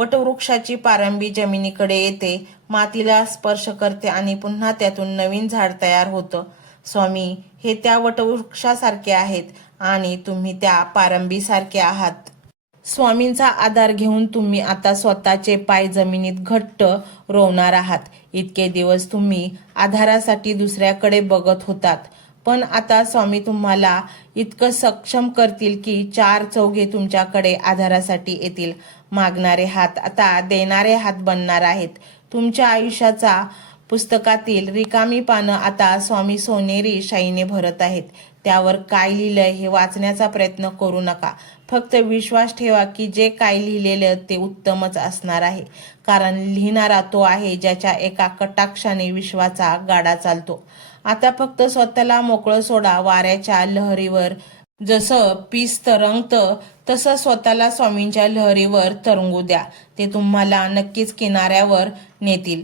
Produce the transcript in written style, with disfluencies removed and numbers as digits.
वटवृक्षाची पारंबी जमिनीकडे येते, मातीला स्पर्श करते आणि पुन्हा त्यातून नवीन झाड तयार होतं. स्वामी हे त्या वटवृक्षासारखे आहेत आणि तुम्ही त्या पारंबीसारखे आहात. स्वामींचा आधार घेऊन तुम्ही आता स्वतःचे पाय जमिनीत घट्ट रोवणार आहात. इतके दिवस तुम्ही आधारासाठी दुसऱ्याकडे बघत होतात, पण आता स्वामी तुम्हाला इतकं सक्षम करतील की चार चौघे तुमच्याकडे आधारासाठी येतील. मागणारे हात आता देणारे हात बनणार आहेत. तुमच्या आयुष्याचा पुस्तकातील रिकामी पानं आता स्वामी सोनेरी शाईने भरत आहेत. त्यावर काय लिहिलंय हे वाचण्याचा प्रयत्न करू नका. फक्त विश्वास ठेवा की जे काय लिहिलेलं ते उत्तमच असणार आहे, कारण लिहिणारा तो आहे ज्याच्या एका कटाक्षाने विश्वाचा गाडा चालतो. आता फक्त स्वतःला मोकळं सोडा. वाऱ्याच्या लहरीवर जसं पीस तरंगतं तसं स्वतःला स्वामींच्या लहरीवर तरंगू द्या. ते तुम्हाला नक्कीच किनाऱ्यावर नेतील.